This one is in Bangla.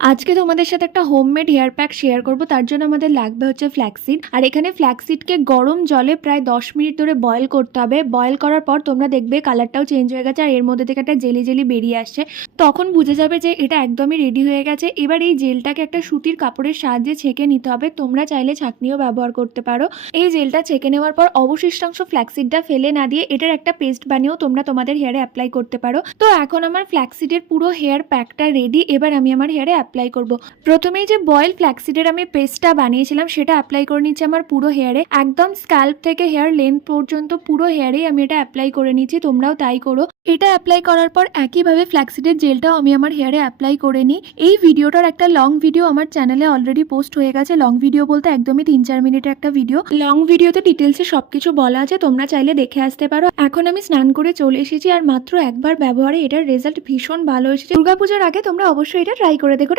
আজকে তোমাদের সাথে একটা হোমমেড হেয়ার প্যাক শেয়ার করব। তার জন্য আমাদের লাগবে হচ্ছে ফ্ল্যাক্সিড। আর এখানে ফ্ল্যাক্সিডকে গরম জলে প্রায় 10 মিনিট ধরে বয়েল করতে হবে। বয়েল করার পর তোমরা দেখবে কালারটাও চেঞ্জ হয়ে গেছে আর এর মধ্যে থেকে একটা জেলি জেলি বেরিয়ে আসছে। তখন বুঝে যাবে যে এটা একদমই রেডি হয়ে গেছে। এবার এই জেলটাকে একটা সুতির কাপড়ের সাহায্যে ছেঁকে নিতে হবে। তোমরা চাইলে ছাঁকনিও ব্যবহার করতে পারো। এই জেলটা ছেঁকে নেওয়ার পর অবশিষ্টাংশ ফ্ল্যাক্সিডটা ফেলে না দিয়ে এটার একটা পেস্ট বানিয়েও তোমরা তোমাদের হেয়ারে অ্যাপ্লাই করতে পারো। তো এখন আমার ফ্ল্যাক্সিডের পুরো হেয়ার প্যাকটা রেডি। এবার আমি আমার হেয়ারে অ্যাপ্লাই করব। প্রথমেই যে বয়েল ফ্ল্যাক্সিডের আমি পেস্টটা বানিয়েছিলাম সেটা অ্যাপ্লাই করে নিচ্ছি আমার পুরো হেয়ারে, একদম স্ক্যাল্প থেকে হেয়ার লেন্থ পর্যন্ত পুরো হেয়ারেই আমি এটা অ্যাপ্লাই করে নিচ্ছি। তোমরাও তাই করো। এটা অ্যাপ্লাই করার পর একইভাবে ফ্ল্যাক্সিডের জেলটাও আমি আমার হেয়ারে অ্যাপ্লাই করে নিই। এই ভিডিওটার একটা লং ভিডিও আমার চ্যানেলে অলরেডি পোস্ট হয়ে গেছে। লং ভিডিও বলতে একদমই 3-4 মিনিটের একটা ভিডিও। লং ভিডিওতে ডিটেলসে সবকিছু বলা আছে, তোমরা চাইলে দেখে আসতে পারো। এখন আমি স্নান করে চলে এসেছি আর মাত্র একবার ব্যবহারে এটার রেজাল্ট ভীষণ ভালো এসেছে। দুর্গাপূজার আগে তোমরা অবশ্যই এটা ট্রাই করে দেখো।